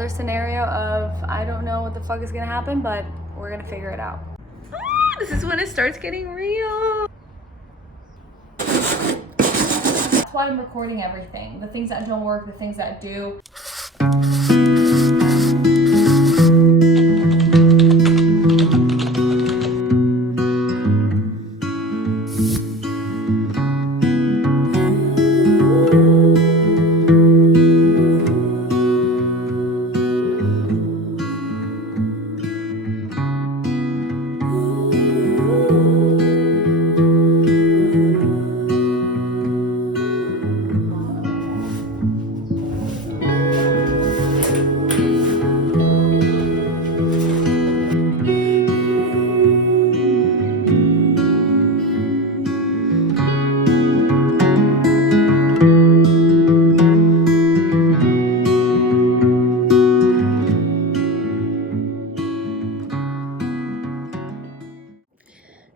Another scenario of I don't know what the fuck is gonna happen, but we're gonna figure it out. This is when it starts getting real. That's why I'm recording everything. The things that don't work, the things that do.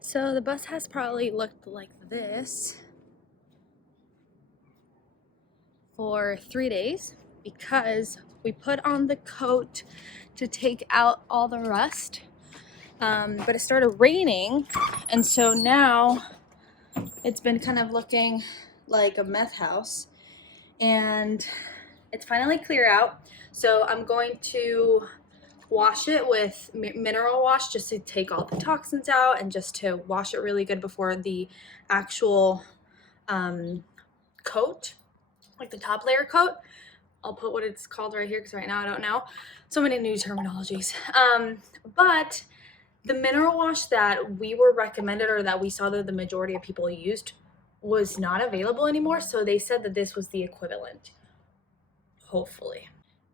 So the bus has probably looked like this for 3 days because we put on the coat to take out all the rust, but it started raining, and so now it's been kind of looking like a meth house, and it's finally clear out. So I'm going to wash it with mineral wash just to take all the toxins out and just to wash it really good before the actual coat, like the top layer coat. I'll put what it's called right here because right now I don't know. So many new terminologies. But the mineral wash that we were recommended, or that we saw that the majority of people used, was not available anymore. So they said that this was the equivalent, hopefully.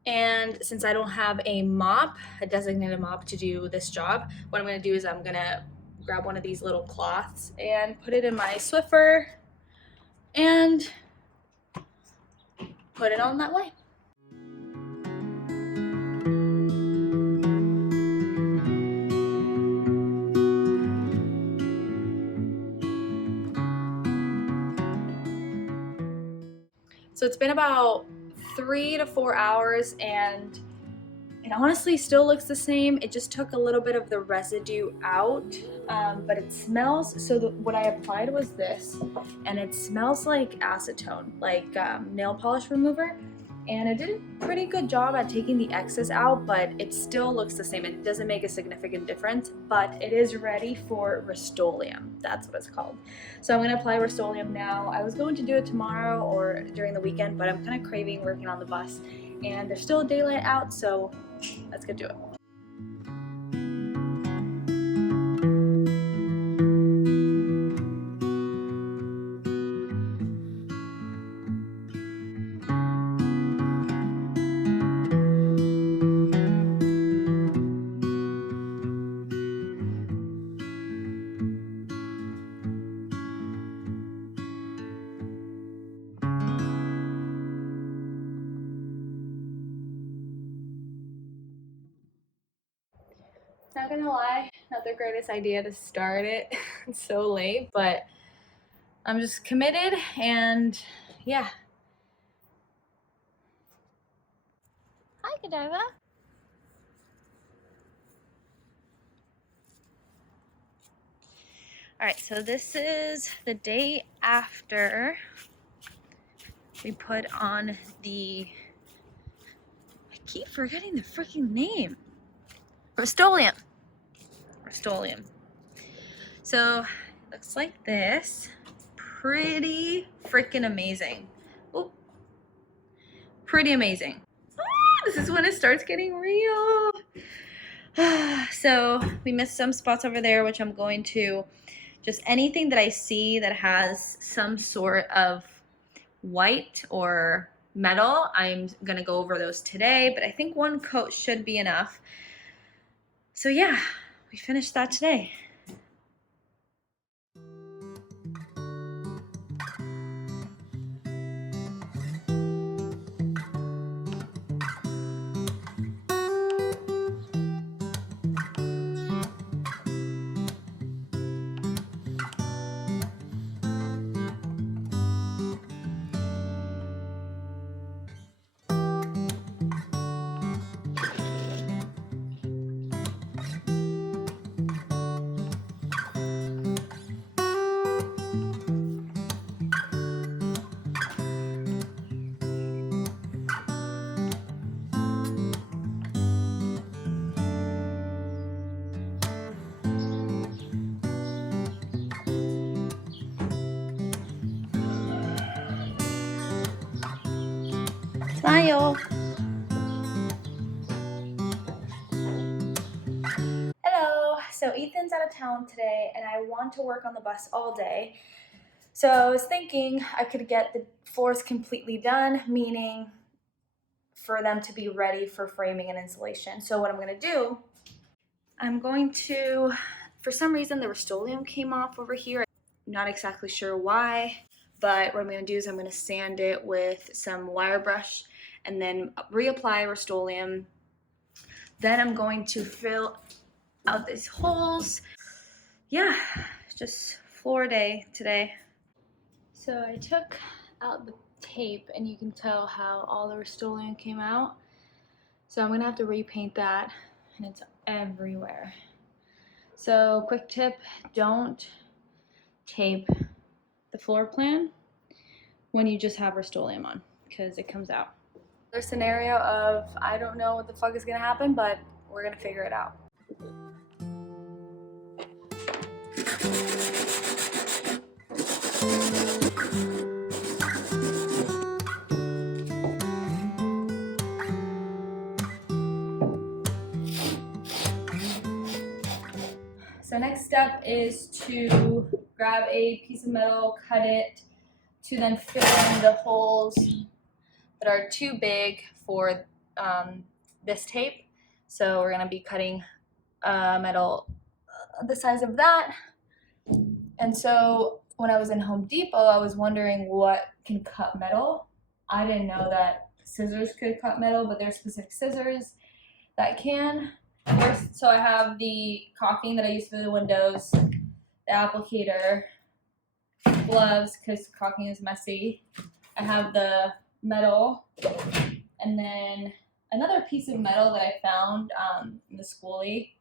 And since I don't have a mop, a designated mop to do this job, what I'm going to do is I'm going to grab one of these little cloths and put it in my Swiffer and put it on that way. So it's been about 3 to 4 hours, and it honestly still looks the same. It just took a little bit of the residue out, but it smells. So what I applied was this, and it smells like acetone, like nail polish remover. And it did a pretty good job at taking the excess out, but it still looks the same. It doesn't make a significant difference, but it is ready for Rust-Oleum. That's what it's called. So I'm gonna apply Rust-Oleum now. I was going to do it tomorrow or during the weekend, but I'm kind of craving working on the bus, and there's still daylight out, so let's get to it. Not gonna lie, not the greatest idea to start it so late, but I'm just committed, and yeah. Hi, Godiva. All right, so this is the day after we put on the, I keep forgetting the freaking name. Rust-Oleum. Rust-Oleum. So it looks like this. Pretty freaking amazing. Oh, pretty amazing. This is when it starts getting real. So we missed some spots over there, which I'm going to just anything that I see that has some sort of white or metal, I'm gonna go over those today, but I think one coat should be enough. So yeah, we finished that today. Smile. Hello. So Ethan's out of town today and I want to work on the bus all day. So I was thinking I could get the floors completely done, meaning for them to be ready for framing and installation. So what I'm going to do, for some reason the Rust-Oleum came off over here. I'm not exactly sure why, but what I'm going to do is I'm going to sand it with some wire brush and then reapply Rust-Oleum. Then I'm going to fill out these holes. Yeah, just floor day today. So I took out the tape and you can tell how all the Rust-Oleum came out. So I'm gonna have to repaint that and it's everywhere. So quick tip, don't tape the floor plan when you just have Rust-Oleum on because it comes out. There's a scenario of I don't know what the fuck is gonna happen, but we're gonna figure it out. So next step is to grab a piece of metal, cut it, to then fill in the holes that are too big for this tape. So we're gonna be cutting metal the size of that. And so when I was in Home Depot, I was wondering what can cut metal. I didn't know that scissors could cut metal, but there's specific scissors that can. So I have the caulking that I use for the windows, the applicator, gloves because caulking is messy. I have the metal, and then another piece of metal that I found in the Skoolie,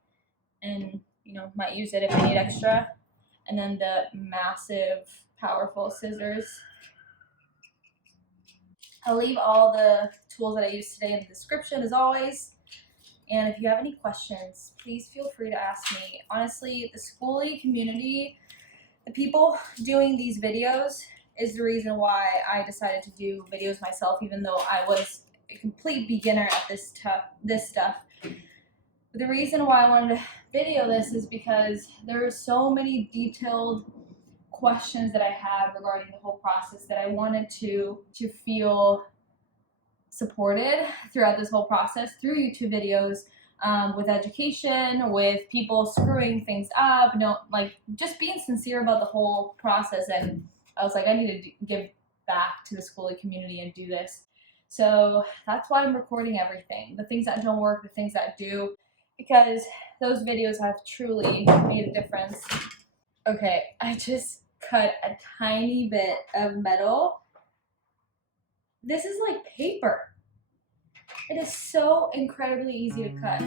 and might use it if I need extra. And then the massive, powerful scissors. I'll leave all the tools that I used today in the description as always. And if you have any questions, please feel free to ask me. Honestly, the Skoolie community, the people doing these videos is the reason why I decided to do videos myself, even though I was a complete beginner at this stuff. But the reason why I wanted to video this is because there are so many detailed questions that I have regarding the whole process that I wanted to feel supported throughout this whole process through YouTube videos, with education, with people screwing things up, just being sincere about the whole process. And I was like, I need to give back to the Skoolie community and do this. So that's why I'm recording everything, the things that don't work, the things that do, because those videos have truly made a difference. Okay, I just cut a tiny bit of metal. This is like paper. It is so incredibly easy to cut.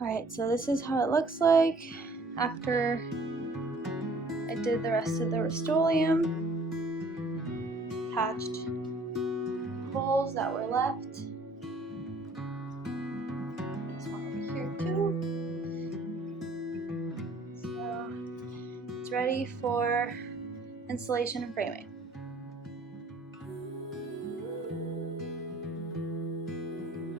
Alright, so this is how it looks like after I did the rest of the Rust-Oleum. Patched holes that were left. This one over here too. So it's ready for installation and framing.